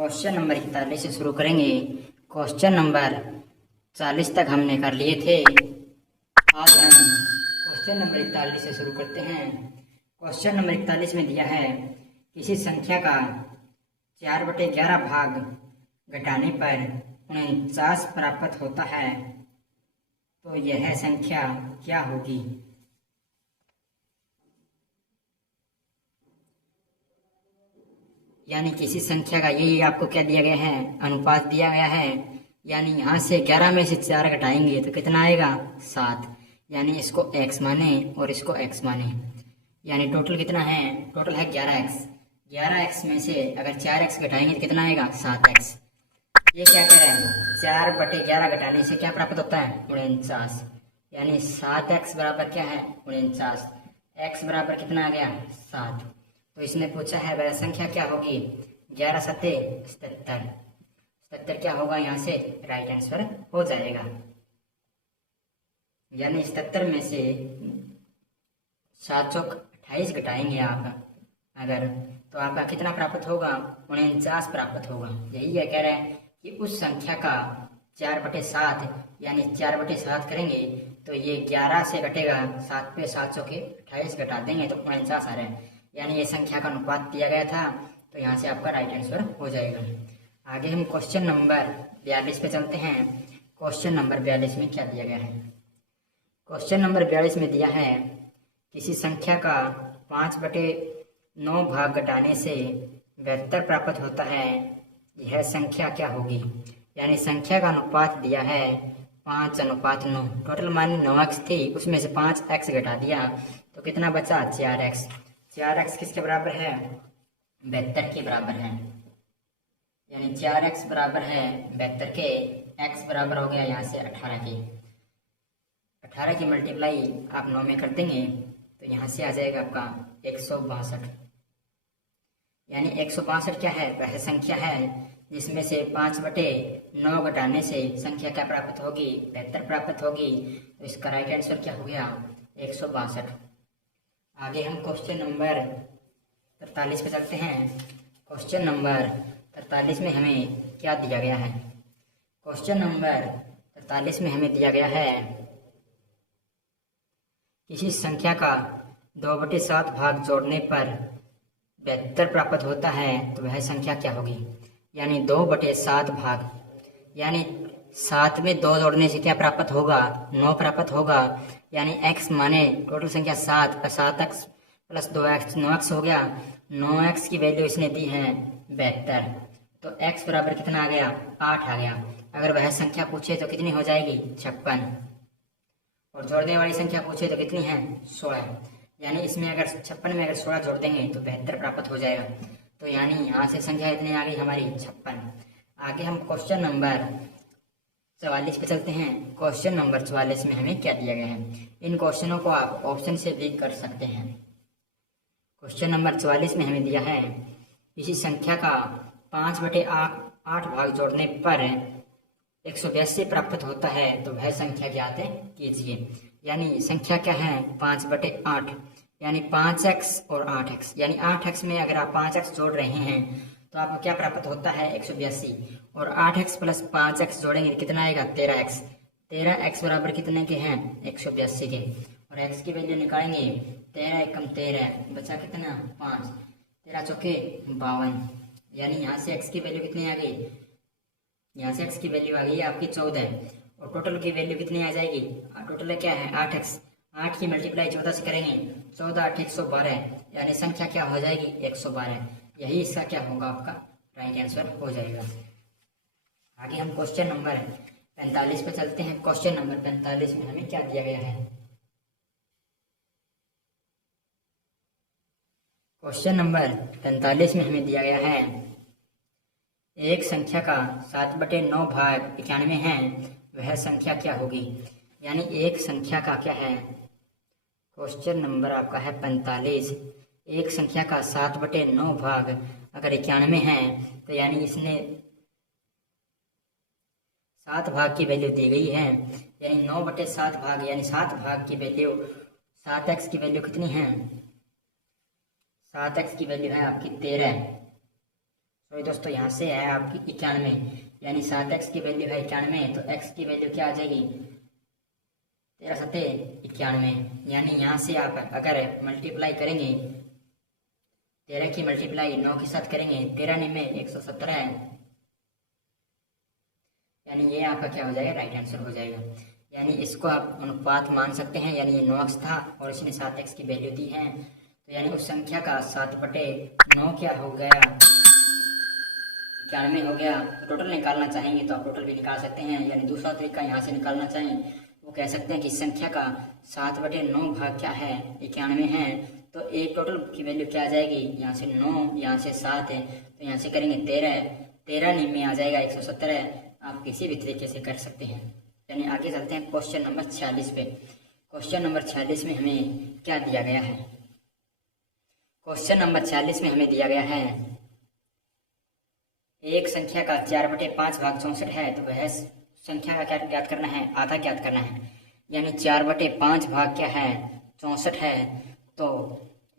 Question number 41 से शुरू करेंगे। क्वेश्चन नंबर 40 तक हमने कर लिए थे। आज हम क्वेश्चन नंबर 41 से शुरू करते हैं। क्वेश्चन नंबर 41 में दिया है किसी संख्या का 4/11 भाग घटाने पर 49 प्राप्त होता है, तो यह संख्या क्या होगी। यानी किसी संख्या का यही आपको क्या दिया गया है, अनुपात दिया गया है। यानी यहाँ से 11 में से 4 घटाएंगे तो कितना आएगा, 7। यानी इसको x माने और इसको x माने। यानी टोटल कितना है, टोटल है 11x। 11x में से अगर 4x घटाएंगे तो कितना आएगा, 7x। ये क्या कह रहा है, 4/11 घटाने से क्या प्राप्त होता है, 49। यानी 7x बराबर क्या है, 49। x बराबर कितना आ गया, 7। तो इसने पूछा है वह संख्या क्या होगी, 11 सत्ते 77। 77 क्या होगा, यहाँ से राइट आंसर हो जाएगा। यानी 77 में से 7 चौक 28 घटाएंगे आप अगर, तो आपका कितना प्राप्त होगा, 49 प्राप्त होगा। यही है कह रहे हैं कि उस संख्या का 4/7 यानी 4/7 करेंगे तो ये 11 से घटेगा, 7 पे 7 चौके 28 घटा देंगे तो 49 आ रहा है। यानी ये संख्या का अनुपात दिया गया था, तो यहाँ से आपका राइट आंसर हो जाएगा। आगे हम क्वेश्चन नंबर 42 पे चलते हैं। क्वेश्चन नंबर 42 में क्या दिया गया है। क्वेश्चन नंबर 42 में दिया है किसी संख्या का 5/9 भाग घटाने से 72 प्राप्त होता है, यह संख्या क्या होगी। यानी संख्या का अनुपात दिया है 5:9। टोटल मान 9x थी, उसमें से 5x घटा दिया तो कितना बचा, 4x। 4x किसके बराबर है, 72 के बराबर है। यानी 4x बराबर है 72 के, x बराबर हो गया यहाँ से 18 के। 18 की मल्टीप्लाई आप 9 में कर देंगे तो यहाँ से आ जाएगा आपका 162। यानी 162 क्या है, वह संख्या है जिसमें से 5/9 घटाने से संख्या क्या प्राप्त होगी, 72 प्राप्त होगी। तो इसका राइट आंसर क्या हो गया, 162। आगे हम क्वेश्चन नंबर 43 पे चलते हैं। क्वेश्चन नंबर 43 में हमें क्या दिया गया है। क्वेश्चन नंबर 43 में हमें दिया गया है किसी संख्या का 2/7 भाग जोड़ने पर 72 प्राप्त होता है, तो वह संख्या क्या होगी। यानी 2/7 भाग, यानी 7 में 2 जोड़ने से क्या प्राप्त होगा, 9 प्राप्त होगा। यानी x माने टोटल संख्या 7x प्लस 2x 9x हो गया। 9x की वैल्यू इसने दी है 72, तो x बराबर कितना आ गया, 8 आ गया। अगर वह संख्या पूछे तो कितनी हो जाएगी, 56। और जोड़ने वाली संख्या पूछे तो कितनी है, 16। यानी इसमें अगर 56 में अगर 16 जोड़ देंगे तो 72 प्राप्त हो जाएगा। तो यानी यहाँ से संख्या इतनी आ गई हमारी 56। आगे हम क्वेश्चन नंबर 44 पे चलते हैं। क्वेश्चन नंबर 44 में हमें क्या दिया गया है। इन क्वेश्चनों को आप ऑप्शन से भी कर सकते हैं। क्वेश्चन नंबर 44 में हमें दिया है किसी संख्या का 5/8 भाग जोड़ने पर 182 प्राप्त होता है, तो वह संख्या ज्ञात कीजिए। यानी संख्या क्या है, 5/8 यानी 5x और 8x। यानी 8x में अगर आप 5x जोड़ रहे हैं तो आपको क्या प्राप्त होता है, 182। और 8x प्लस 5x जोड़ेंगे कितना आएगा, 13x। 13x बराबर कितने के हैं, 182 के। और x की वैल्यू निकालेंगे, 13 एकम 13 बचा कितना, 5। 13 चौके 52। यानी यहाँ से x की वैल्यू कितनी आ गई, यहाँ से x की वैल्यू आ गई है आपकी 14। और टोटल की वैल्यू कितनी आ जाएगी, टोटल क्या है 8x। 8 की मल्टीप्लाई 14 से करेंगे, 14 8 112। यानी संख्या क्या हो जाएगी, 112। यही इसका क्या होगा, आपका राइट आंसर हो जाएगा। आगे हम क्वेश्चन नंबर 45 पे चलते हैं। क्वेश्चन नंबर 45 में हमें क्या दिया गया है। क्वेश्चन नंबर 45 में हमें दिया गया है एक संख्या का 7/9 भाग 91 है, वह संख्या क्या होगी। यानी एक संख्या का क्या है, क्वेश्चन नंबर आपका है 45। एक संख्या का 7/9 भाग अगर 91 है, तो यानी इसने 7 भाग की वैल्यू दी गई है। यानी 9/7 भाग यानी 7 भाग की वैल्यू, 7x की वैल्यू कितनी है, 7x की वैल्यू है आपकी 13। तो दोस्तों यहाँ से है आपकी 91, यानी 7x की वैल्यू है 91, तो x की वैल्यू क्या आ जाएगी 13×7 = 91। यानी यहाँ से आप अगर मल्टीप्लाई करेंगे 13 की मल्टीप्लाई 9 के साथ करेंगे 13×9 = 117, यानी ये आपका क्या हो जाएगा, राइट आंसर हो जाएगा। यानी इसको आप अनुपात मान सकते हैं, यानी ये 9x था और इसने 7x की वैल्यू दी है, तो यानी उस संख्या का 7/9 क्या हो गया, 91 हो गया। तो टोटल निकालना चाहेंगे तो आप टोटल भी निकाल सकते हैं, यानी दूसरा तरीका यहाँ से निकालना चाहें वो कह सकते हैं कि संख्या का 7/9 भाग क्या है, 91 है, तो एक टोटल की वैल्यू क्या आ जाएगी, यहाँ से 9, यहाँ से 7 है, तो यहाँ से करेंगे 13 में आ जाएगा 117। आप किसी भी तरीके से कर सकते हैं। यानी आगे चलते हैं क्वेश्चन नंबर 46 पे। क्वेश्चन नंबर 46 में हमें क्या दिया गया है, क्वेश्चन नंबर 46 में हमें दिया गया है एक संख्या का 4/5 भाग 64 है, तो वह संख्या का क्या ज्ञात करना है, आधा ज्ञात करना है। यानी 4/5 भाग क्या है, 64 है, तो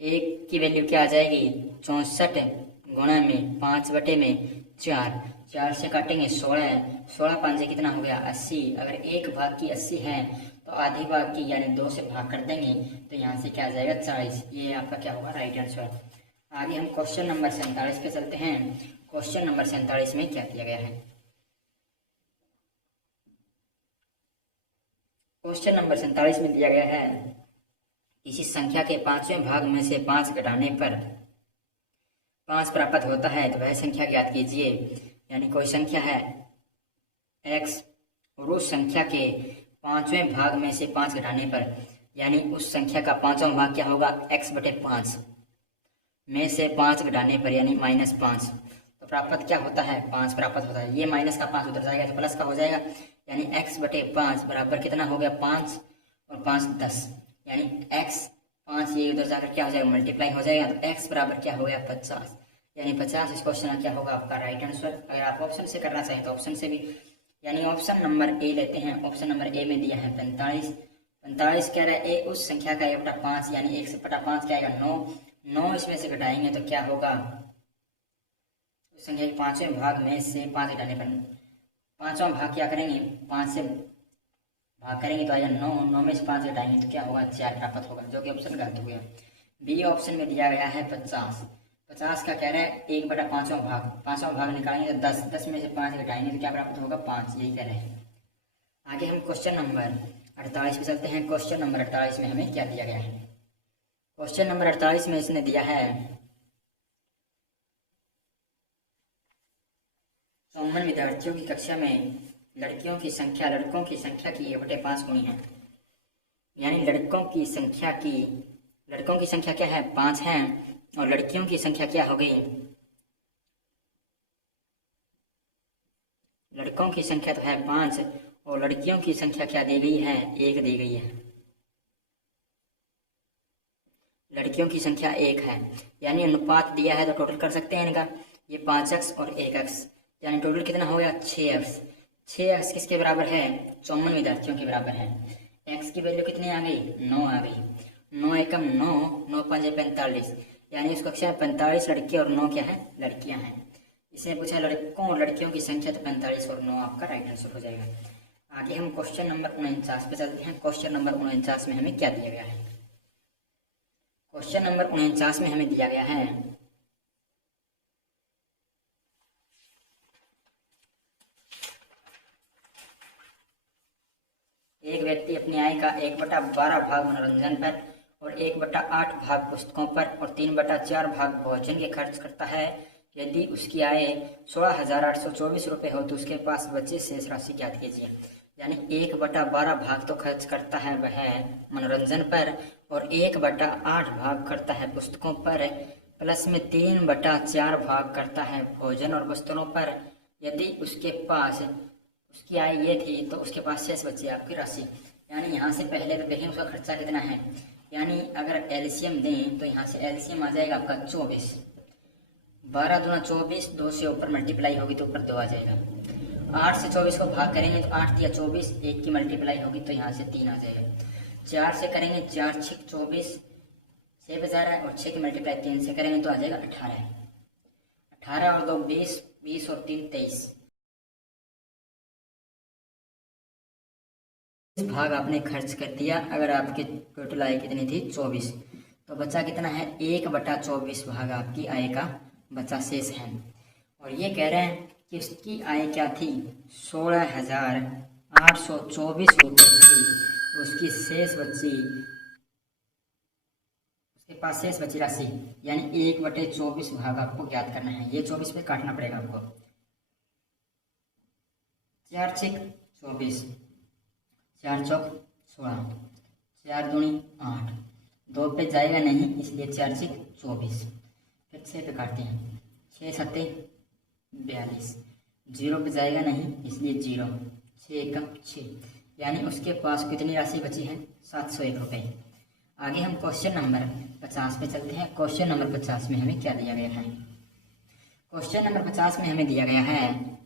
एक की वैल्यू क्या आ जाएगी 64 गुणा में 5/4, 4 से काटेंगे 16, 16 5 कितना हो गया 80। अगर एक भाग की 80 है तो आधी भाग की यानी 2 से भाग कर देंगे, तो यहाँ से क्या आ जाएगा 40। ये आपका क्या होगा, राइट आंसर। आगे हम क्वेश्चन नंबर 47 पे चलते हैं। क्वेश्चन नंबर 47 में क्या दिया गया है, क्वेश्चन नंबर 47 में दिया गया है किसी संख्या के 5वें भाग में से 5 घटाने पर 5 प्राप्त होता है, तो वह संख्या ज्ञात कीजिए। यानी कोई संख्या है x और उस संख्या के 5वें भाग में से 5 घटाने पर, यानी उस संख्या का 5वां भाग क्या होगा, x/5 में से 5 घटाने पर यानी -5, तो प्राप्त क्या होता है, 5 प्राप्त होता है। ये माइनस का 5 उधर जाएगा तो प्लस का हो जाएगा, यानी x/5 बराबर कितना हो गया 5 और 5 10, यानी x 5 ये उधर जाकर क्या हो जाएगा, मल्टीप्लाई हो जाएगा, तो x बराबर क्या हो गया 50, यानी 50 इस क्वेश्चन का क्या होगा आपका राइट आंसर। अगर आप ऑप्शन से करना चाहें तो ऑप्शन से भी, यानी ऑप्शन नंबर ए लेते हैं। ऑप्शन नंबर ए में दिया है 45 कह रहा है ए उस संख्या का 1/5, यानी 1/5 क्या आएगा 9 इसमें से घटाएंगे तो क्या होगा, उस संख्या के 5वें भाग में से 5 घटाने पर 5वां भाग क्या करेंगे, 5 से भाग करेंगे तो आएगा 9 में से 5 घटाएंगे तो क्या होगा 4 प्राप्त होगा, जो कि ऑप्शन गलत हो गया। बी ऑप्शन में दिया गया है 50 का कह रहा है 1/5वां भाग, 5वां भाग निकालेंगे तो 10 में से 5 घटाएंगे तो क्या प्राप्त होगा 5, यही कह रहे हैं। आगे हम क्वेश्चन नंबर 48 पे चलते हैं। क्वेश्चन नंबर 48 में हमें क्या दिया गया है, क्वेश्चन नंबर 48 में इसने दिया है कॉमन विद्यार्थियों की कक्षा में लड़कियों की संख्या लड़कों की संख्या की 1/5 गुनी है। यानी लड़कों की संख्या क्या है 5 है और लड़कियों की संख्या क्या हो गई, लड़कों की संख्या तो है 5 और लड़कियों की संख्या क्या दी गई है 1 दी गई है। लड़कियों की संख्या 1 है, यानी अनुपात दिया है तो टोटल कर सकते हैं इनका, ये 5x और 1x, यानी टोटल कितना हो गया 6x। 6x किसके बराबर है, 54 विद्यार्थियों के बराबर है। x की वैल्यू कितनी आ गई 9 आ गई, 9 एकम 9, 9 5 45, यानी इस कक्षा में 45 लड़के और 9 क्या है लड़कियां हैं। इसने पूछा लड़कों और लड़कियों की संख्या, तो 45 और 9 आपका राइट आंसर हो जाएगा। आगे हम क्वेश्चन नंबर 49 पे चलते हैं। क्वेश्चन नंबर 49 में हमें क्या दिया गया है, क्वेश्चन नंबर 49 में हमें दिया गया है एक व्यक्ति अपनी आय का 1/12 भाग मनोरंजन पर और 1/8 भाग पुस्तकों पर और 3/4 भाग भोजन के खर्च करता है। यदि उसकी आय 16,824 रुपये हो तो उसके पास बचे शेष राशि ज्ञात कीजिए। यानी 1/12 भाग तो खर्च करता है वह मनोरंजन पर और 1/8 भाग करता है पुस्तकों पर, प्लस में 3/4 भाग करता है भोजन और वस्त्रों पर। यदि उसके पास उसकी आय ये थी तो उसके पास शेष बची आपकी राशि। यानी यहाँ से पहले तो देखें उसका खर्चा कितना है, यानी अगर एलसीएम दें तो यहाँ से एलसीएम आ जाएगा आपका 24, 12 दूना 24, 2 से ऊपर मल्टीप्लाई होगी तो ऊपर 2 आ जाएगा। 8 से 24 को भाग करेंगे तो 8 या 24, 1 की मल्टीप्लाई होगी तो यहाँ से 3 आ जाएगा। 4 से करेंगे 4 6 24, 6 बचा रहा है और 6 की मल्टीप्लाई 3 से करेंगे तो आ जाएगा 18। 18 और 2 20, 20 और 3 23। भाग आपने खर्च कर दिया। अगर आपकी टोटल आय कितनी थी 24, तो बचा कितना है 1/24 भाग आपकी आय का बचा शेष है। और ये कह रहे हैं कि उसकी आय क्या थी 16,824 रुपये थी। तो उसकी शेष बची, उसके पास शेष बची राशि यानी 1/24 भाग आपको ज्ञात करना है। ये 24 पे काटना पड़ेगा आपको। 4 6 24, 4 चौक 16, 4 दूनी 8, 2 पे जाएगा नहीं इसलिए 4 6 24। फिर 6 पे काटते हैं, 6 7 42, 0 पे जाएगा नहीं इसलिए 0, 6 1 6, यानी उसके पास कितनी राशि बची है 701 रुपये। आगे हम क्वेश्चन नंबर 50 पे चलते हैं। क्वेश्चन नंबर 50 में हमें क्या दिया गया है? क्वेश्चन नंबर 50 में हमें दिया गया है,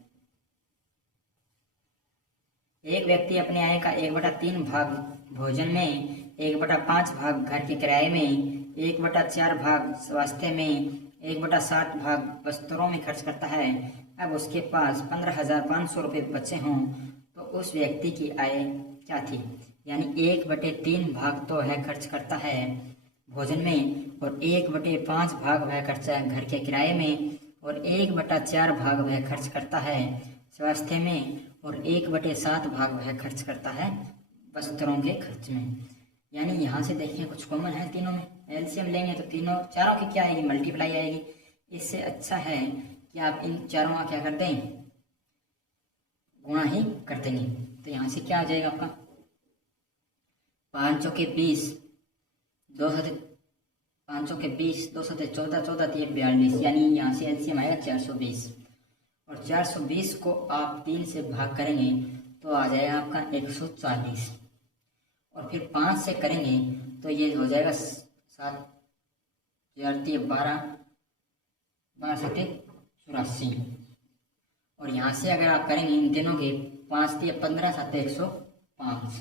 एक व्यक्ति अपने आय का 1/3 भाग भोजन में, 1/5 भाग घर के किराए में, 1/4 भाग स्वास्थ्य में, 1/7 भाग वस्त्रों में खर्च करता है। अब उसके पास 15,500 रुपये बचे हों तो उस व्यक्ति की आय क्या थी? यानी 1/3 भाग तो है खर्च करता है भोजन में, और 1/5 भाग वह खर्चा है घर के किराए में, और 1/4 भाग वह खर्च करता है स्वास्थ्य में, और 1/7 भाग वह खर्च करता है वस्त्रों के खर्च में। यानी यहाँ से देखिए कुछ कॉमन है तीनों में। एलसीएम लेंगे तो तीनों चारों की क्या आएगी मल्टीप्लाई आएगी। इससे अच्छा है कि आप इन चारों का क्या कर दें गुणा ही कर देंगे। तो यहाँ से क्या आ जाएगा आपका 5 चौके 20, 2 5 चौके 20, 2 7 14, 14 3 42, यानी यहाँ से एलसीएम आएगा 420। और 420 को आप 3 से भाग करेंगे तो आ जाएगा आपका 140, और फिर 5 से करेंगे तो ये हो जाएगा 7 12 12 7 84। और यहाँ से अगर आप करेंगे इन तीनों के 5 15 7 105,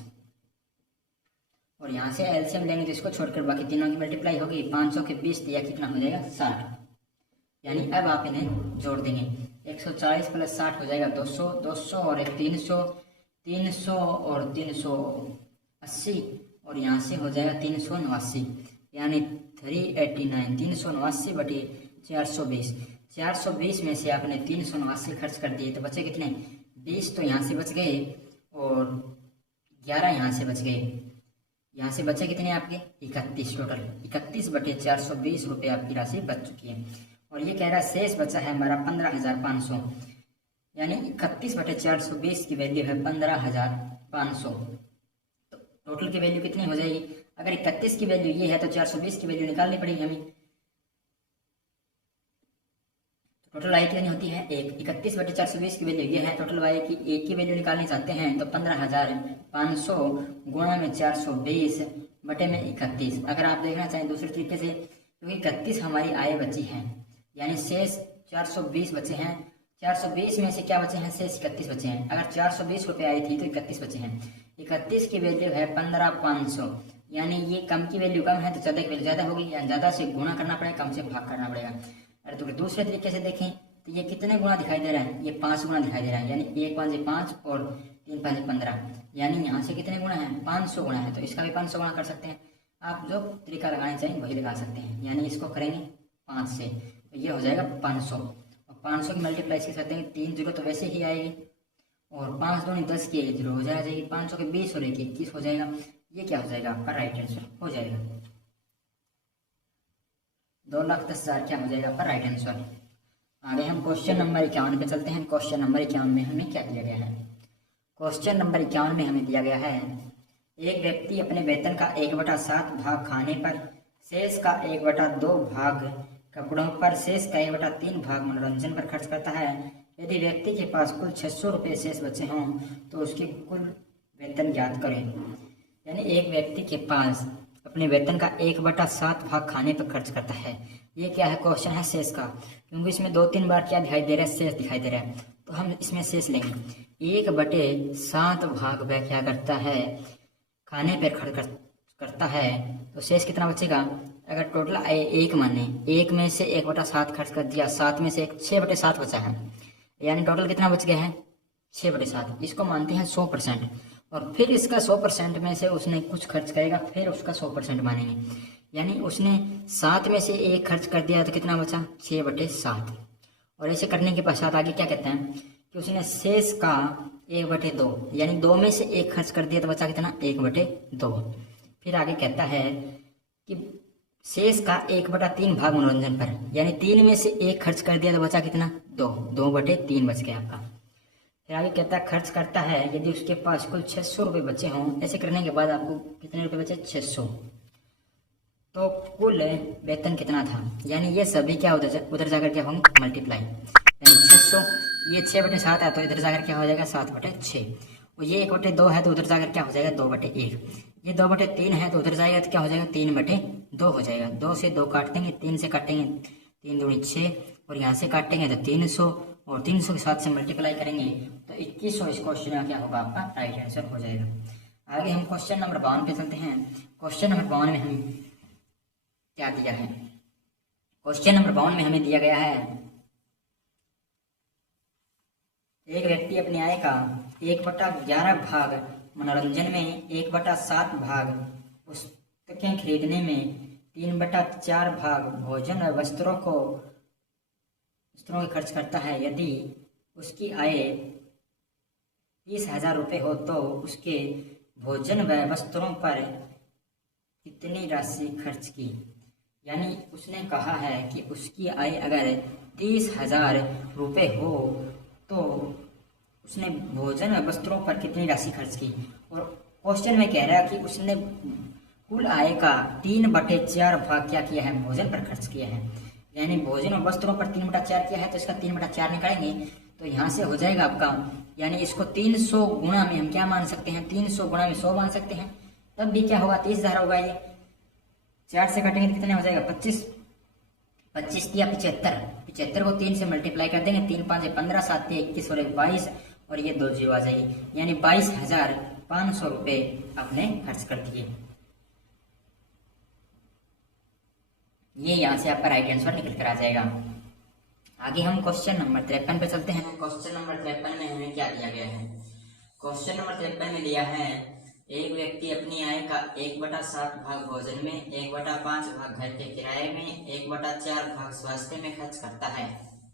और यहाँ से एलसीएम लेंगे तो इसको छोड़कर बाकी तीनों की मल्टीप्लाई होगी। 500 के 20 दिया कितना हो जाएगा 60। यानी अब आप इन्हें जोड़ देंगे, 140 + 60 हो जाएगा 200, 200 और एक 300, 300 और 380, और यहाँ से हो जाएगा 389, यानी 389, 389 बटे 420। 420 में से आपने 389 खर्च कर दिए तो बचे कितने 20 तो यहाँ से बच गए, और 11 यहाँ से बच गए। यहाँ से बचे कितने आपके 31, टोटल 31 बटे 420 रुपये आपकी राशि बच चुकी है। और ये कह रहा है शेष बचा है हमारा 15,500, यानी 31 बटे 420 की वैल्यू है 15,500। तो टोटल की वैल्यू कितनी हो जाएगी? अगर 31 की वैल्यू ये है तो 420 की वैल्यू निकालनी पड़ेगी हमें। टोटल आय कितनी होती है 1, 31 बटे 420 की वैल्यू ये है। टोटल आय की 1 की वैल्यू निकालनी चाहते हैं तो 15,500 गुणा में 420 बटे में 31। अगर आप देखना चाहें दूसरे तरीके से, क्योंकि 31 हमारी आय बची है, यानी शेष 420 बचे हैं। 420 में से क्या बचे हैं शेष 31 बचे हैं। अगर 420 रुपये आई थी तो 31 बचे हैं। 31 की वैल्यू है 15,500, यानी ये कम की वैल्यू कम है तो ज़्यादा की वैल्यू ज़्यादा होगी, या ज़्यादा से गुणा करना पड़ेगा, कम से भाग करना पड़ेगा। अरे तो दूसरे तरीके से देखें तो ये कितने गुणा दिखाई दे रहा है? ये 5 गुणा दिखाई दे रहा है, यानी 1 5 5 और 3 5 15, यानी यहाँ से कितने गुणा है 500 गुणा है। तो इसका भी 500 गुणा कर सकते हैं। आप जो तरीका लगाना चाहिए वही लगा सकते हैं, यानी इसको करेंगे 5 से तो ये हो जाएगा 500, और 500 की मल्टीप्लाई इसके साथ देंगे 3 0 तो वैसे ही आएगी, और 5 दूनी 10 की 0 हो जाएगी, 500 के 20 और 1 21 हो जाएगा। ये क्या हो जाएगा आपका राइट आंसर हो जाएगा 2,10,000 क्या हो जाएगा आपका राइट आंसर। आगे हम क्वेश्चन नंबर 51 पे चलते हैं। क्वेश्चन नंबर 51 में हमें क्या दिया गया है? क्वेश्चन नंबर 51 में हमें दिया गया है, एक व्यक्ति अपने वेतन का 1/7 भाग खाने पर, शेष का 1/2 भाग कपड़ों पर, शेष का 1/3 भाग मनोरंजन पर खर्च करता है। यदि व्यक्ति के पास कुल 600 रुपये शेष बचे हों तो उसकी कुल वेतन ज्ञात करें। यानी एक व्यक्ति के पास अपने वेतन का 1/7 भाग खाने पर खर्च करता है। ये क्या है? क्वेश्चन है शेष का, क्योंकि इसमें 2-3 बार क्या दिखाई दे रहा है? शेष दिखाई दे रहा है, तो हम इसमें शेष लेंगे। 1/7 भाग वह क्या करता है खाने पर खर्च करता है, तो शेष कितना बचेगा अगर टोटल आय 1 माने 1 में से 1/7 खर्च कर दिया, 7 में से 6/7 बचा है, यानी टोटल कितना बच गया है 6/7। इसको मानते हैं 100%। और फिर इसका 100% में से उसने कुछ खर्च करेगा, फिर उसका 100% मानेंगे। यानी उसने 7 में से 1 खर्च कर दिया तो कितना बचा 6/7। और ऐसे करने के पश्चात आगे क्या कहते हैं कि उसने शेष का 1/2 यानी 2 में से 1 खर्च कर दिया तो बचा कितना 1/2। फिर आगे कहता है कि शेष का 1/3 भाग मनोरंजन पर, यानी 3 में से 1 खर्च कर दिया तो बचा कितना 2/3 बच गया आपका। फिर आगे कहता है खर्च करता है यदि उसके पास कुल 600 रुपये बचे हों। ऐसे करने के बाद आपको कितने रुपए बचे 600। तो कुल वेतन कितना था, यानी ये सभी क्या उधर जाकर क्या होंगे मल्टीप्लाई, यानी 600, ये 6/7 है तो इधर जाकर क्या हो जाएगा 7/6। और ये 1/2 है तो उधर जाकर क्या हो जाएगा 2/1। ये 2/3 है तो उधर जाएगा तो क्या हो जाएगा 3/2 हो जाएगा। 2 से 2 काट देंगे, 3 से काटेंगे 3 दूनी 6, और यहाँ से काटेंगे तो 300, और 300 के साथ से मल्टीप्लाई करेंगे तो 2100 इस क्वेश्चन का क्या होगा आपका राइट आंसर हो जाएगा। आगे हम क्वेश्चन नंबर 52 पे चलते हैं। क्वेश्चन नंबर 52 में हम क्या दिया है, क्वेश्चन नंबर 52 में हमें दिया गया है एक व्यक्ति अपनी आय का 1/11 भाग मनोरंजन में, 1/7 भाग पुस्तकें खरीदने में, 3/4 भाग भोजन और वस्त्रों के खर्च करता है। यदि उसकी आय 30,000 रुपये हो तो उसके भोजन व वस्त्रों पर कितनी राशि खर्च की। यानी उसने कहा है कि उसकी आय अगर 30,000 रुपये हो तो उसने भोजन और वस्त्रों पर कितनी राशि खर्च की। और क्वेश्चन में कह रहा है कि उसने कुल आय का 3/4 भाग क्या किया है भोजन पर खर्च किया है। यानी भोजन और वस्त्रों पर 3/4 किया है तो इसका 3/4 निकालेंगे तो यहाँ से हो जाएगा आपका, यानी इसको 300 गुणा में हम क्या मान सकते हैं 300 गुणा में 100 मान सकते हैं। तब भी क्या होगा 30,000 होगा। ये 4 से काटेंगे तो कितने हो जाएगा 25, 25 दिया 75, 75 को 3 से मल्टीप्लाई कर देंगे, 3 5 15, 7 21 और 22, और ये 2 जीरो आ जाएगी, यानी 22,500 रुपये आपने खर्च कर दिए। ये यहाँ से आपका राइट आंसर निकल कर आ जाएगा। आगे हम क्वेश्चन नंबर 53 पे चलते हैं। क्वेश्चन नंबर 53 में हमें क्या दिया गया है, क्वेश्चन नंबर 53 में दिया है एक व्यक्ति अपनी आय का 1/7 भाग भोजन में, 1/5 भाग घर के किराए में, 1/4 भाग स्वास्थ्य में खर्च करता है।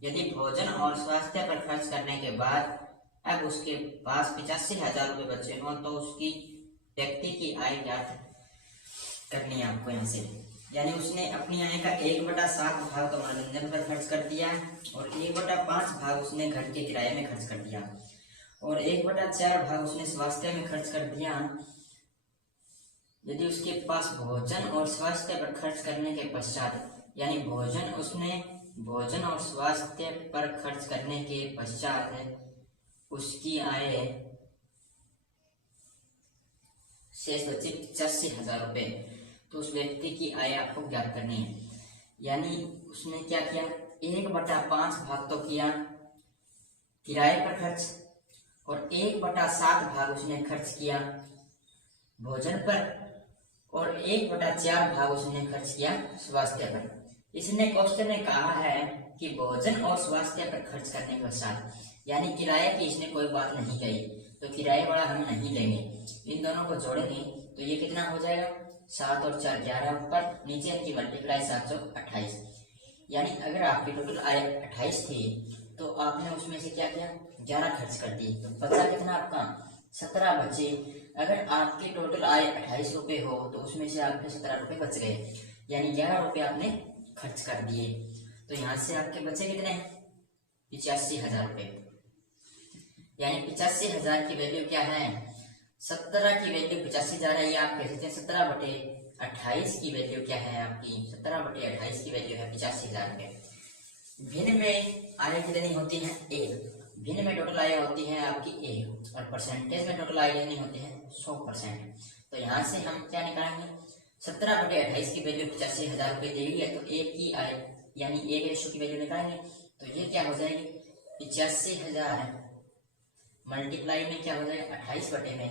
यदि भोजन और स्वास्थ्य पर खर्च करने के बाद अब उसके पास 85,000 रुपये बचे हों तो उसकी व्यक्ति की आय ज्ञात करनी है आपको यहाँ से। यानी उसने अपनी आय का 1/7 भाग तो मनोरंजन पर खर्च कर दिया, और 1/5 भाग उसने घर के किराए में खर्च कर दिया, और 1/4 भाग उसने स्वास्थ्य में खर्च कर दिया। यदि उसके पास भोजन और स्वास्थ्य पर खर्च करने के पश्चात, यानी भोजन और स्वास्थ्य पर खर्च करने के पश्चात उसकी आय शेष बचे 85,000 रुपये, तो उस व्यक्ति की आय आपको ज्ञात करनी है। यानी उसने क्या किया 1/5 भाग तो किया किराए पर खर्च, और 1/7 भाग उसने खर्च किया भोजन पर, और 1/4 भाग उसने खर्च किया स्वास्थ्य पर। इसने क्वेश्चन में कहा है कि भोजन और स्वास्थ्य पर खर्च करने के पश्चात, यानी किराए की इसने कोई बात नहीं कही तो किराए वाला हम नहीं लेंगे, इन दोनों को जोड़ेंगे तो ये कितना हो जाएगा 7 और 4 11, ऊपर नीचे की मल्टीप्लाई 728। यानी अगर आपकी टोटल आय 28 थी तो आपने उसमें से क्या किया 11 खर्च कर दी, तो बचा कितना आपका 17 बचे। अगर आपकी टोटल आय 28 रुपये हो तो उसमें से आपके 17 रुपये बच गए, यानी 11 रुपये आपने खर्च कर दिए। तो यहाँ से आपके बचे कितने 85,000 रुपये। यानी 85,000 की वैल्यू क्या है 17 की वैल्यू 85,000 है, ये आप कह सकते हैं 17/28 की वैल्यू क्या है आपकी 17/28 की वैल्यू है 85,000 रुपये। भिन्न में आय कितनी होती है 1, भिन्न में टोटल आय होती है आपकी 1, और परसेंटेज में टोटल आय कितनी होती है 100%। तो यहाँ से हम क्या निकालेंगे 17/28 की वैल्यू 85,000 रुपये दी गई है, तो 1 की आय यानी 1 की वैल्यू निकालेंगे तो ये क्या हो जाएगी 85,000 मल्टीप्लाई में क्या हो जाएगा 28 बटे में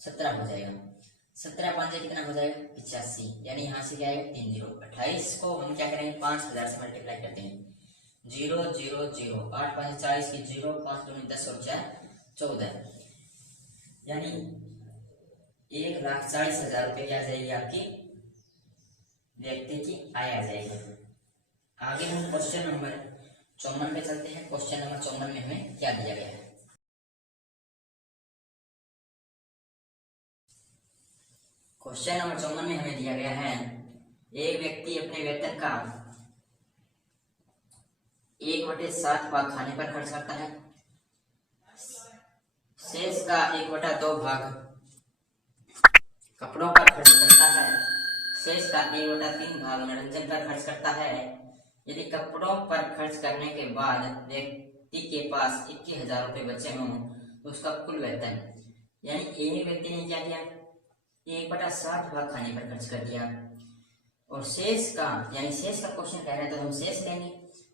17 हो जाएगा। 17 5 कितना हो जाएगा 85, यानी यहाँ से क्या आएगा 3 जीरो। 28 को हम क्या करेंगे 5000 से मल्टीप्लाई करते हैं, 0 0 0, 8 5 40 की 0, 5 2 10 और 4 14, यानी 1,40,000 रुपये क्या आ जाएगी आपकी व्यक्ति की आय आ जाएगी। आगे हम क्वेश्चन नंबर 54 पे चलते हैं। क्वेश्चन नंबर 54 में हमें क्या दिया गया है। क्वेश्चन नंबर 54 में हमें दिया गया है, एक व्यक्ति अपने वेतन का 1/7 भाग खाने पर खर्च करता है, शेष का 1/2 भाग कपड़ों पर खर्च करता है, शेष का 1/3 भाग मनोरंजन पर खर्च करता है। यदि कपड़ों पर खर्च करने के बाद व्यक्ति के पास 21,000 रुपये बचे हों तो उसका कुल वेतन, यानी एक व्यक्ति ने क्या किया 1/7 भाग खाने पर खर्च कर दिया, और शेष का, यानी शेष का क्वेश्चन कह रहे हैं तो हम शेष लेंगे,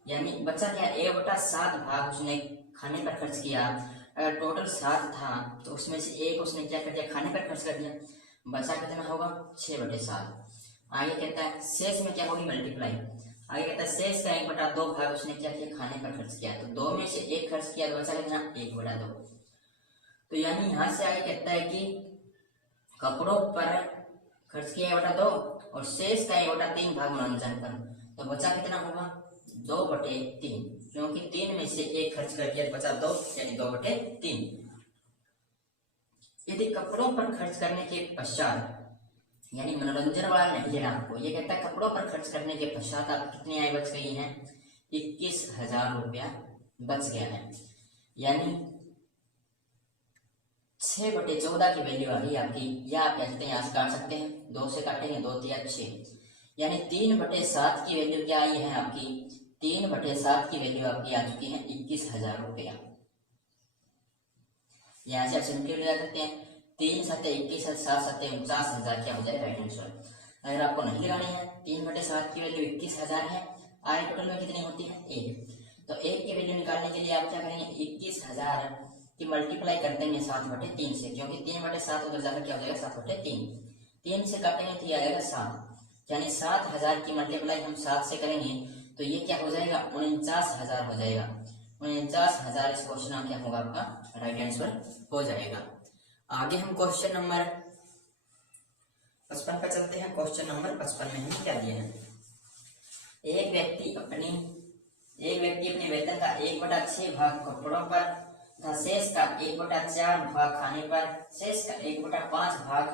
यानी बचा क्या 1/7 भाग उसने खाने पर खर्च किया। अगर टोटल 7 था तो उसमें से एक उसने क्या कर दिया खाने पर खर्च कर दिया, बचा कितना होगा 6/7। आगे कहता है शेष में क्या होगी मल्टीप्लाई, आगे कहता है शेष का 1/2 भाग उसने क्या किया खाने पर खर्च किया, तो 2 में से 1 खर्च किया तो बचा कितना 1/2। तो यानी यहाँ से आगे कहता है कि कपड़ों पर खर्च किया 1/2 और शेष का 1/3 भाग मनोरंजन पर, तो बचा कितना होगा 2/3, क्योंकि 3 में से 1 खर्च कर दिया बचा 2, यानी 2/3। यदि कपड़ों पर खर्च करने के पश्चात, यानी मनोरंजन वाला नहीं लेना आपको, ये कहता है कपड़ों पर खर्च करने के पश्चात आप कितनी आय बच गई है 21,000 रुपया बच गया है, यानी 6/14 की वैल्यू आ गई आपकी, या आप कहते हैं यहाँ से काट सकते हैं, 2 से काटेंगे 2 3 6, यानी 3/7 की वैल्यू क्या आई है आपकी 3/7 की वैल्यू आपकी आ चुकी है 21,000 रुपया। यहाँ से आप सिंपली ले सकते हैं 3 7 21 7 7 49,000 क्या हो जाए राइट आंसर। अगर आपको नहीं लगानी है 3/7 की वैल्यू 21,000 है, आय टोटल में कितनी होती है 1, तो 1 की वैल्यू निकालने के लिए आप क्या करेंगे 21,000 की मल्टीप्लाई कर देंगे 7/3 से, क्योंकि 3/7 उधर जाकर क्या हो जाएगा 7/3, 3 से काटेंगे तो ये आएगा 7, यानी 7,000 की मल्टीप्लाई हम 7 से करेंगे तो ये क्या हो जाएगा 49,000 हो जाएगा। 49,000 इस क्वेश्चन में क्या होगा आपका राइट आंसर हो जाएगा। आगे हम क्वेश्चन नंबर 55 पर चलते हैं। क्वेश्चन नंबर 55 में हमें क्या दिया है, एक व्यक्ति अपने वेतन का 1/6 भाग कपड़ों पर तथा शेष का 1/4 भाग खाने पर, शेष का 1/5 भाग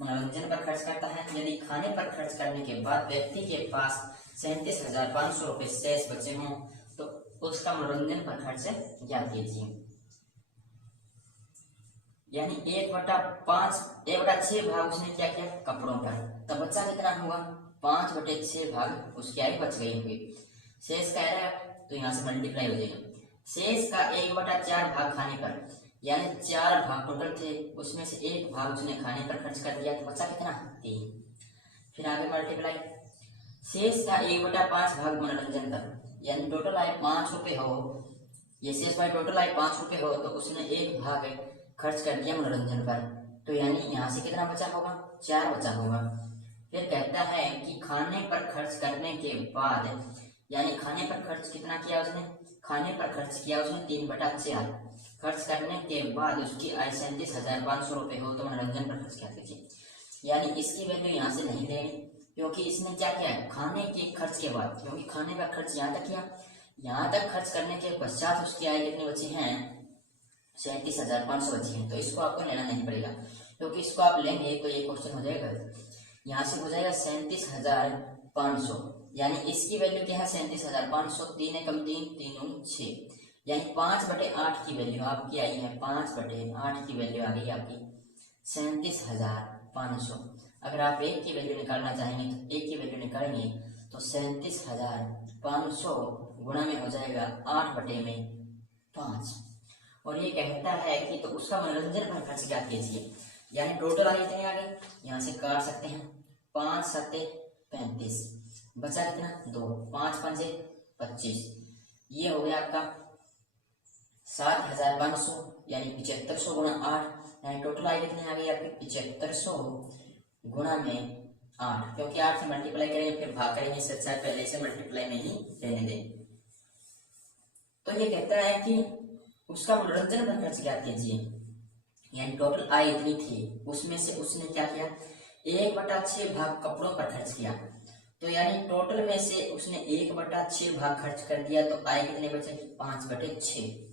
मनोरंजन पर खर्च करता है। यदि खाने पर खर्च करने के बाद व्यक्ति के पास 37,500 रुपये शेष बचे हों तो उसका मनोरंजन पर खर्च ज्ञात कीजिए। यानी 1/6 भाग उसने क्या किया कपड़ों पर, तो बच्चा कितना होगा 5/6 भाग उसकी आय बच गई होगी। शेष का है तो यहाँ से मल्टीप्लाई हो जाएगा, शेष का 1/4 भाग खाने पर, यानी 4 भाग टोटल थे उसमें से 1 भाग उसने खाने पर खर्च कर दिया तो बचा कितना 3, फिर आगे मल्टीप्लाई, शेष का 1/5 भाग मनोरंजन पर, यानी टोटल आय 5 रुपए हो, ये शेष भाई टोटल आय 5 रुपए हो तो उसने 1 भाग खर्च कर दिया मनोरंजन पर, तो यानी यहाँ से कितना बचा होगा 4 बचा होगा। फिर कहता है कि खाने पर खर्च करने के बाद, यानी खाने पर खर्च कितना किया उसने, खाने पर खर्च किया उसने 3/4, खर्च करने के बाद उसकी आय 37,500 रुपये हो तो मनोरंजन पर खर्च क्या कीजिए, यानी इसकी वैल्यू यहाँ से नहीं लेनी, क्योंकि इसने क्या किया है खाने के खर्च के बाद, क्योंकि खाने का खर्च यहाँ तक किया, यहाँ तक खर्च करने के पश्चात उसकी आय कितनी बची है 37,500 बची है, तो इसको आपको लेना नहीं पड़ेगा, क्योंकि इसको आप लेंगे तो ये क्वेश्चन हो जाएगा, यहाँ से हो जाएगा 37,500, यानी इसकी वैल्यू क्या है 37,500, 3 एकम 3 3 6, यानी 5/8 की वैल्यू आपकी आई है, 5/8 की वैल्यू आ गई आपकी 37,500। अगर आप 1 की वैल्यू निकालना चाहेंगे तो 1 की वैल्यू निकालेंगे तो 37,500 गुणा में हो जाएगा 8/5, और ये कहता है कि तो उसका मनोरंजन पर खर्च क्या कीजिए, यानी टोटल आगे कितने आ गए, यहाँ से काट सकते हैं 5 7 35, बचा कितना 2, 5 5 25, ये हो गया आपका 7,500, यानी 7500 गुणा 8, यानी टोटल आय कितनी आ गई आपकी 7500 गुणा में 8, क्योंकि 8 से मल्टीप्लाई करेंगे फिर भाग करेंगे, इससे अच्छा है पहले से मल्टीप्लाई में ही रहने दें। तो ये कहता है कि उसका मनोरंजन पर खर्च क्या कीजिए, यानी टोटल आय इतनी थी, उसमें से उसने क्या किया, 1/6 भाग कपड़ों पर खर्च किया। तो यानी टोटल में से उसने 1/6 भाग खर्च कर दिया, तो आय कितने बचेगी, 5/6।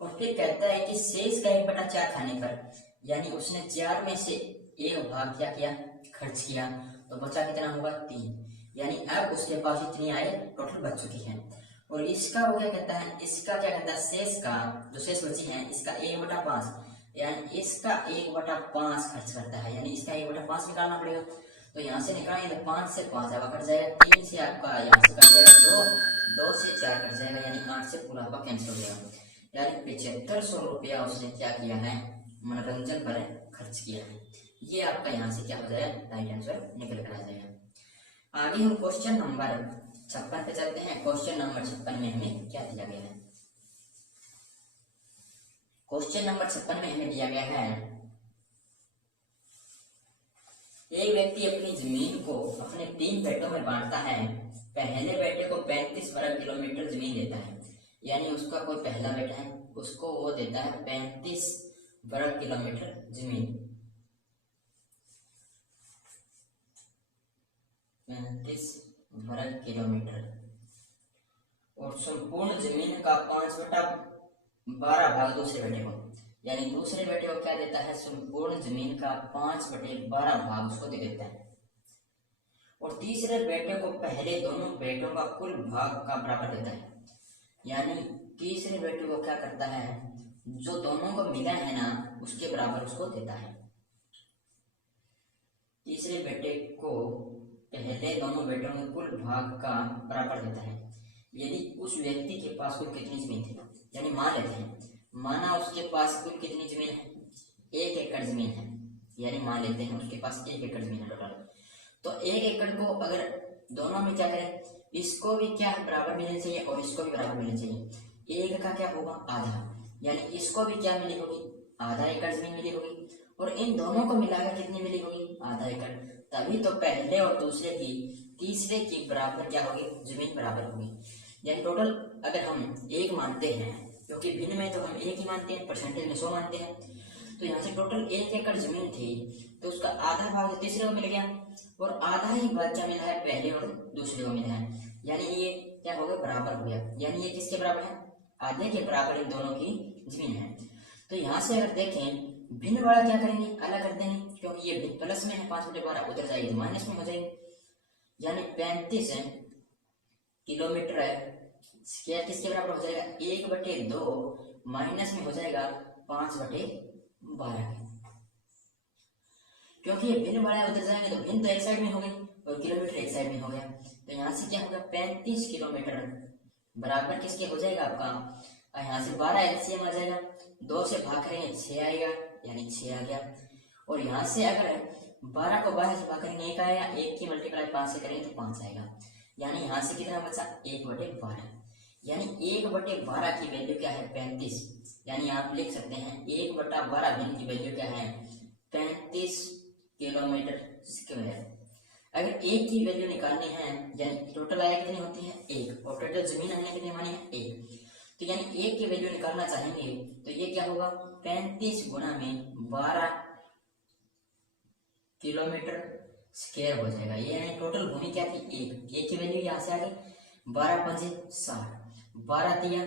और फिर कहता है कि शेष का 1/4 खाने पर, यानी उसने 4 में से 1 भाग क्या किया, खर्च किया, तो बचा कितना होगा, 3। यानी अब उसके पास इतनी आय टोटल बच चुकी है। और इसका वो क्या कहता है, इसका क्या कहता है, शेष का जो शेष बची है इसका 1/5, यानी इसका 1/5 खर्च करता है, यानी इसका 1/5 निकालना पड़ेगा। तो यहाँ से निकालेंगे तो 5 से 5 आपका कट जाएगा, 3 से आपका यहाँ से कट जाएगा 2 से 4 कट जाएगा, यानी 8 से पूरा आपका कैंसिल हो जाएगा। यानी 7500 रुपया उसने क्या किया है, मनोरंजन पर खर्च किया है। ये आपका यहाँ से क्या हो जाएगा, राइट आंसर निकल कर आ जाएगा। आगे हम क्वेश्चन नंबर 56 पे चलते हैं। क्वेश्चन नंबर 56 में हमें क्या दिया गया है, क्वेश्चन नंबर 56 में हमें दिया गया है, एक व्यक्ति अपनी जमीन को अपने 3 बेटों में बांटता है। पहले बेटे को 35 वर्ग किलोमीटर जमीन देता है, यानी उसका कोई पहला बेटा है, उसको वो देता है 35 वर्ग किलोमीटर जमीन, 35 वर्ग किलोमीटर, और संपूर्ण जमीन का 5/12 भाग दूसरे बेटे को, यानी दूसरे बेटे को क्या देता है, संपूर्ण जमीन का 5/12 भाग उसको दे देता है। और तीसरे बेटे को पहले दोनों बेटों का कुल भाग का बराबर देता है, यानी तीसरे बेटे को क्या करता है, जो दोनों को मिला है ना उसके बराबर उसको देता है। तीसरे बेटे को पहले दोनों बेटों के कुल भाग का बराबर देता है। यदि उस व्यक्ति के पास कुल कितनी जमीन थी, यानी मान लेते हैं, माना उसके पास कुल कितनी जमीन है, 1 एकड़ जमीन है, यानी मान लेते हैं उसके पास 1 एकड़ जमीन है टोटल। तो 1 एकड़ को अगर दोनों में क्या करें, इसको भी क्या बराबर मिलनी चाहिए और इसको भी बराबर मिलनी चाहिए। 1 का क्या होगा, आधा, यानी इसको भी क्या मिली होगी, आधा एकड़ जमीन मिली होगी, और इन दोनों को मिलाकर कितनी मिली होगी, आधा एकड़। तभी तो पहले और दूसरे की तीसरे की बराबर क्या होगी, जमीन बराबर होगी। यानी टोटल अगर हम 1 मानते हैं, क्योंकि भिन्न में तो हम 1 ही मानते हैं, परसेंटेज में 100 मानते हैं, तो यहाँ से टोटल 1 एकड़ जमीन थी, तो उसका आधा भाग तीसरे को मिल गया, और आधा ही बच्चा मिला है पहले और दूसरे को मिला है, यानी ये क्या हो गया, बराबर हो गया। यानी ये किसके बराबर है, आधे के बराबर इन दोनों की जमीन है। तो यहाँ से अगर देखें, भिन्न वाला क्या करेंगे, अलग कर देंगे, क्योंकि ये प्लस में है, 5/12 उधर जाएगी तो माइनस में हो जाएगी, यानी 35 किलोमीटर स्क्वायर किसके बराबर हो जाएगा, 1/2 माइनस में हो जाएगा 5/12, क्योंकि ये भिन्न वाला उधर जाएंगे तो भिन्न तो एक साइड में हो गई और किलोमीटर एक साइड में हो गया। तो यहाँ से क्या होगा, 35 किलोमीटर बराबर किसके हो जाएगा आपका, यहाँ से 12 एलसीएम आ जाएगा, 2 से भाग करेंगे 6 आएगा, यानी 6 आ गया। और यहाँ से अगर 12 को 12 से भाग करेंगे 1 आएगा, 1 की मल्टीप्लाई 5 से करेंगे तो 5 आएगा, यानी यहाँ से कितना बचा, 1/12, यानी 1/12 की वैल्यू क्या है, 35, यानी आप लिख सकते हैं 1/12 भिन्न की वैल्यू क्या है, 35 किलोमीटर स्क्वायर। अगर 1 की वैल्यू निकालनी है, यानी टोटल आय कितनी होती है, 1, और टोटल जमीन हमने कितनी मानी है, 1, तो यानी 1 की वैल्यू निकालना चाहेंगे तो ये क्या होगा, 35 गुणा में 12 किलोमीटर स्क्वायर हो जाएगा। ये यानी टोटल भूमि क्या थी, 1 की वैल्यू यहाँ से आ गई, 12 पंजे 60, 12 दिया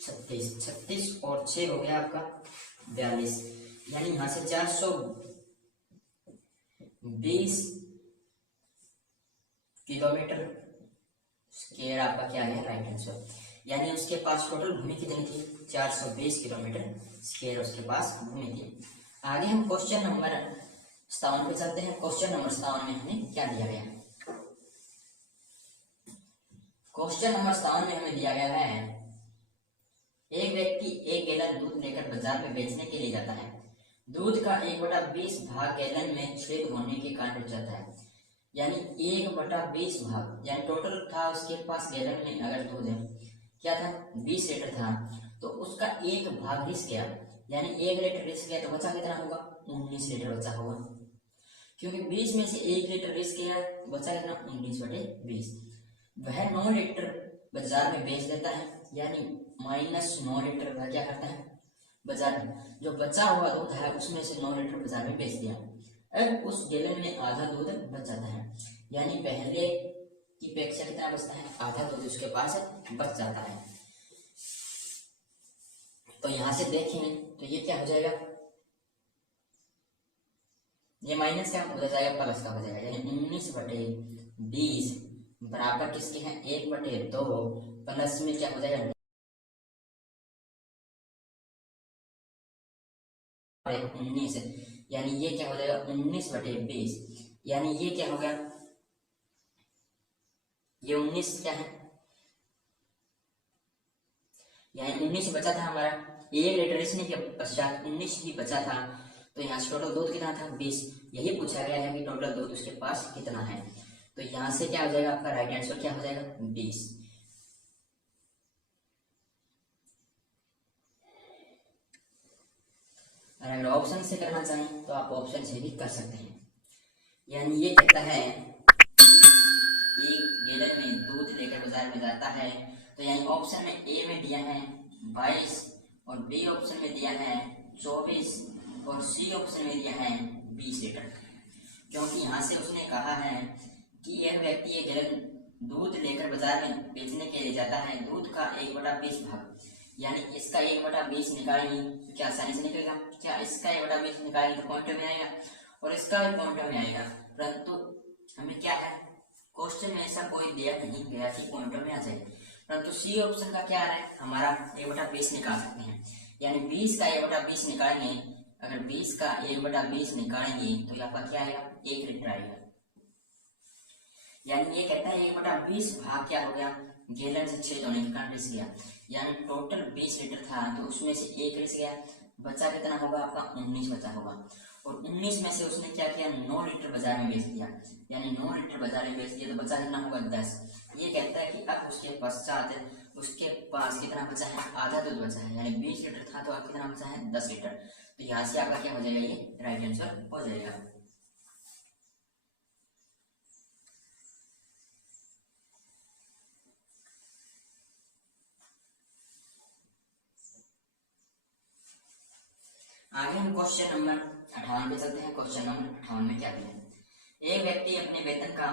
36, 36 और 6 हो गया आपका 42, यानी यहाँ से 420 किलोमीटर स्क्वायर आपका क्या है, राइट आंसर। यानी उसके पास टोटल भूमि कितनी थी, 420 किलोमीटर स्क्वायर उसके पास भूमि थी। आगे हम क्वेश्चन नंबर 57 पे चलते हैं। क्वेश्चन नंबर 57 में हमें क्या दिया गया है, क्वेश्चन नंबर 57 में हमें दिया गया है, एक व्यक्ति 1 गैलन दूध लेकर बाजार में बेचने के लिए जाता है। दूध का 1/20 भाग गैलन में छेद होने के कारण बच जाता है, यानी 1/20 भाग, यानी टोटल था उसके पास गैलन में अगर दूध है क्या था, 20 लीटर था, तो उसका 1 भाग रिस गया, यानी 1 लीटर रिस्क गया तो बचा कितना होगा, 19 लीटर बचा होगा, क्योंकि 20 में से 1 लीटर रिस्क गया तो बचा कितना, 19/20। वह 9 लीटर बाजार में बेच देता है, यानी -9 लीटर वह क्या करता है, बाजार में जो बचा हुआ दूध है उसमें से 9 लीटर बाजार में बेच दिया। अब उस गैलन में आधा दूध बच जाता है, यानी पहले की अपेक्षा कितना बचता है, आधा दूध उसके पास बच जाता है। तो यहां से देखें तो ये क्या हो जाएगा, ये माइनस क्या हो जाएगा, प्लस का हो जाएगा, यानी 19/20 बराबर किसके हैं, 1/2 प्लस में क्या हो जाएगा 19, यानी ये क्या हो जाएगा 19/20, यानी ये क्या हो गया, ये 19 क्या है, यानी 19 बचा था हमारा, 1 लीटर इसने के पश्चात 19 ही बचा था, तो यहाँ से टोटल दूध कितना था, 20। यही पूछा गया है कि टोटल दूध उसके पास कितना है, तो यहाँ से क्या हो जाएगा आपका राइट आंसर क्या हो जाएगा, 20। अगर ऑप्शन से करना चाहें तो आप ऑप्शन से भी कर सकते हैं। यानी ये कहता है एक गैलन में दूध लेकर बाजार में जाता है, तो यानी ऑप्शन में ए में दिया है 22 और बी ऑप्शन में दिया है 24 और सी ऑप्शन में दिया है 20 लीटर, क्योंकि यहाँ से उसने कहा है कि यह व्यक्ति ये गैलन दूध लेकर बाजार में बेचने के लिए जाता है, दूध का 1/20 भाग, यानी इसका 1/20 निकालेंगे तो क्या आसानी से निकलेगा, क्या इसका 1/20 निकालेंगे तो पॉइंट में आएगा और इसका भी पॉइंट में आएगा, परंतु हमें क्या है क्वेश्चन में ऐसा कोई दिया नहीं गया कि पॉइंट में आ जाए, परंतु सी ऑप्शन का क्या है, हमारा 1/20 निकाल सकते हैं, यानी 20 का 1/20 निकालेंगे, अगर 20 का 1/20 निकालेंगे तो यहाँ पर क्या आएगा, 1 लीटर आएगा। यानी ये कहता है 1/20 भाग क्या हो गया, गैलन से छेद होने के कारण रिस गया, यानी टोटल 20 लीटर था तो उसमें से 1 रिस गया, बचा कितना होगा आपका 19 बचा होगा, और 19 में से उसने क्या किया 9 लीटर बाजार में बेच दिया, यानी 9 लीटर बाजार में बेच दिया तो बचा कितना होगा 10। ये कहता है कि अब उसके पश्चात उसके पास कितना बचा है, आधा दूध बचा है, यानी 20 लीटर था तो अब कितना बचा है 10 लीटर, तो यहाँ से आपका क्या हो जाएगा, ये राइट आंसर हो जाएगा। आगे हम क्वेश्चन नंबर 58 पे चलते हैं। क्वेश्चन नंबर 58 में क्या दिया है, एक व्यक्ति अपने वेतन का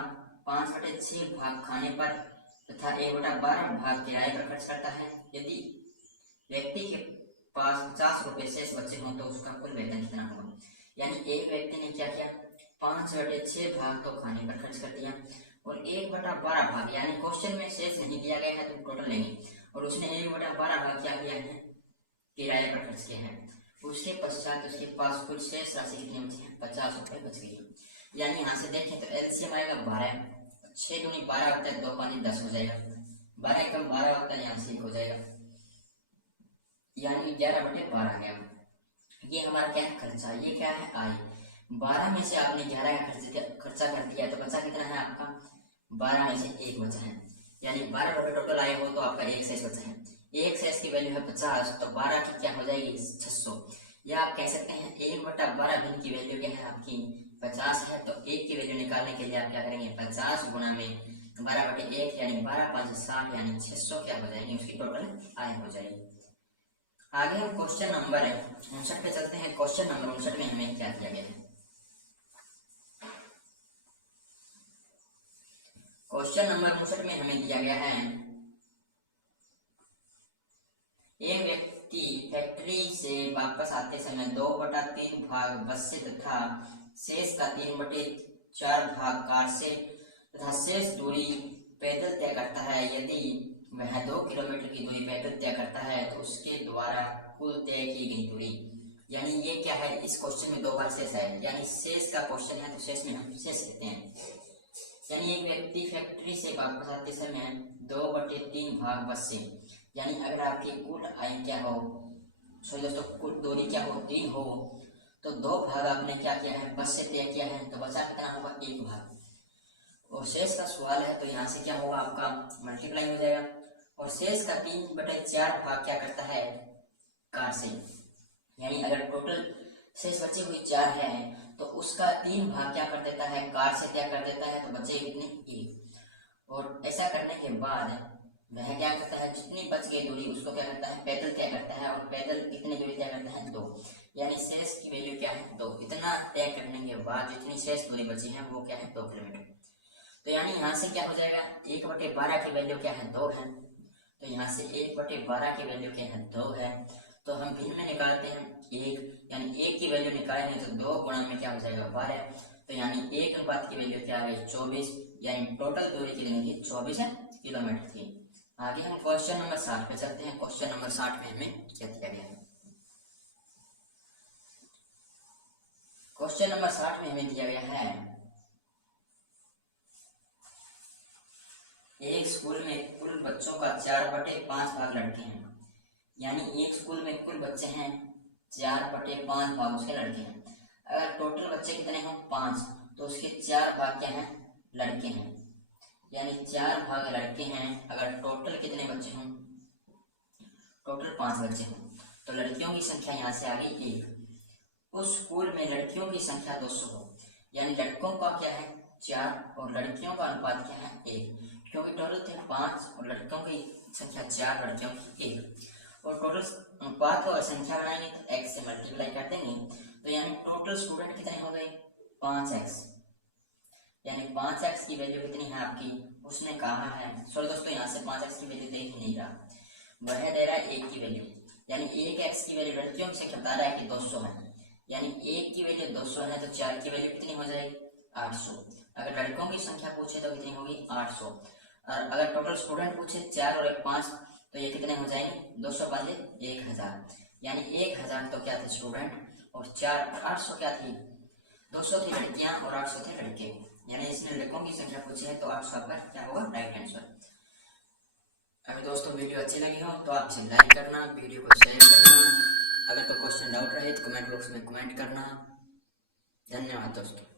5/6 भाग खाने पर तथा 1/12 भाग किराए पर खर्च करता है, यदि व्यक्ति के पास 50 रुपए शेष बचे हों तो उसका कुल वेतन कितना होगा। यानी एक व्यक्ति ने क्या किया 5/6 भाग तो खाने पर खर्च कर दिया और 1/12 भाग, यानी क्वेश्चन में शेष नहीं दिया गया है तो टोटल लेंगे, और उसने 1/12 भाग क्या किया है, किराए पर खर्च किया है, उसके पश्चात उसके पास कुल शेष राशि कितनी बची है, 50 रुपए बच गई। यानी यहाँ से देखें तो एलसीएम आएगा 12, 6 दूनी 12 होता है, 2 5 10 हो जाएगा, 12 एकम 12 होता है, यहाँ से 1 हो जाएगा, यानी 11/12 गया। ये हमारा क्या है खर्चा, ये क्या है आय, 12 में से आपने 11 का खर्चा कर दिया तो बचा कितना है आपका, 12 में से 1 बचा है, यानी 12 रुपए टोटल आए हो तो आपका 1 शेष बचा है, 1 शेष की वैल्यू है 50, तो 12 की क्या हो जाएगी 600, या आप कह सकते हैं 1/12 भिन्न की वैल्यू क्या है आपकी 50 है, तो 1 की वैल्यू निकालने के लिए आप क्या करेंगे 50 गुणा में 12/1 यानी 12 5 60 यानी 600 क्या हो जाएगी उसकी टोटल आय हो जाएगी। आगे हम क्वेश्चन नंबर 59 पे चलते हैं। क्वेश्चन नंबर 59 में हमें क्या दिया गया है, क्वेश्चन नंबर 59 में हमें दिया गया है एक व्यक्ति फैक्ट्री से वापस आते समय 2/3 भाग बस से तथा शेष का 3/4 भाग कार से तथा शेष दूरी पैदल तय करता है, यदि वह 2 किलोमीटर की दूरी पैदल तय करता है तो उसके द्वारा कुल तय की गई दूरी। यानी ये क्या है, इस क्वेश्चन में 2 बार शेष है, यानी शेष का क्वेश्चन है तो शेष में हम शेष लेते हैं। यानी एक व्यक्ति फैक्ट्री से वापस आते समय 2/3 भाग बस से, यानी अगर आपकी कुल आय क्या हो, सॉरी दोस्तों कुल दूरी क्या हो 3 हो, तो 2 भाग आपने क्या किया है बस से तय किया है, तो बचा कितना होगा 1 भाग, और शेष का सवाल है तो यहाँ से क्या होगा आपका मल्टीप्लाई हो जाएगा, और शेष का 3/4 भाग क्या करता है कार से, यानी अगर टोटल शेष बचे हुए 4 है तो उसका 3 भाग क्या कर देता है, कार से क्या कर देता है, तो बचे कितने, 1। और ऐसा करने के बाद वह क्या करता है, जितनी बच गई दूरी उसको क्या करता है, पैदल तय करता है, और पैदल कितनी दूरी तय करता है, 2। यानी शेष की वैल्यू क्या है, 2। इतना तय करने के बाद जितनी शेष दूरी बची है वो क्या है, 2 किलोमीटर। तो यानी यहाँ से क्या हो जाएगा, 1/12 की वैल्यू क्या है, 2 है। तो यहाँ से 1/12 की वैल्यू क्या है, 2 है। तो हम भिन्न में निकालते हैं 1, यानी 1 की वैल्यू निकालेंगे तो 2 गुणा में क्या हो जाएगा, 12। तो यानी 1 अनुपात की वैल्यू क्या है, 24। यानी टोटल दूरी कितनी थी, 24 किलोमीटर थी। आगे हम क्वेश्चन नंबर 60 पे चलते हैं। क्वेश्चन नंबर 60 में हमें क्या दिया गया है। क्वेश्चन नंबर 60 में हमें दिया गया है, एक स्कूल में कुल बच्चों का 4/5 भाग लड़के हैं। यानी एक स्कूल में कुल बच्चे हैं 4/5 भाग उसके लड़के हैं। अगर टोटल बच्चे कितने हों, 5, तो उसके 4 भाग क्या हैं, लड़के हैं। यानी 4 भाग लड़के हैं। अगर टोटल कितने बच्चे हों, टोटल 5 बच्चे हों, तो लड़कियों की संख्या यहाँ से आ गई 1। उस स्कूल में लड़कियों की संख्या 200 हो। यानी लड़कों का क्या है, 4, और लड़कियों का अनुपात क्या है, 1। क्योंकि टोटल थे 5 और लड़कों की संख्या 4, लड़कियों की 1। और टोटल अनुपात और संख्या बनाएंगे तो x से मल्टीप्लाई कर देंगे। तो यानी टोटल स्टूडेंट कितने हो गए, 5x। यानी 5x की वैल्यू कितनी है आपकी, उसने कहा है, सॉरी दोस्तों यहाँ से 5x की वैल्यू देख ही नहीं रहा, वह दे रहा है 1 की वैल्यू। यानी 1x की वैल्यू लड़कियों की संख्या बता रहा है कि 200 है। यानी 1 की वैल्यू 200 है तो 4 की वैल्यू कितनी हो जाएगी, 800। अगर लड़कों की संख्या पूछे तो कितनी होगी, 800। और अगर टोटल स्टूडेंट पूछे 4 और 1 5, तो ये कितने हो जाएंगे, 200 बदले 1000। यानी 1000 तो क्या थे स्टूडेंट, और 4 और 800 क्या थी, 200 थी लड़कियां और 800 थे लड़के। यानी इसने लड़कों की संख्या पूछी है तो 800 आपका क्या होगा, राइट आंसर। अगर दोस्तों वीडियो अच्छी लगी हो तो आप इसे लाइक करना, वीडियो को शेयर करना। अगर कोई क्वेश्चन डाउट रहे तो कमेंट बॉक्स में कमेंट करना। धन्यवाद दोस्तों।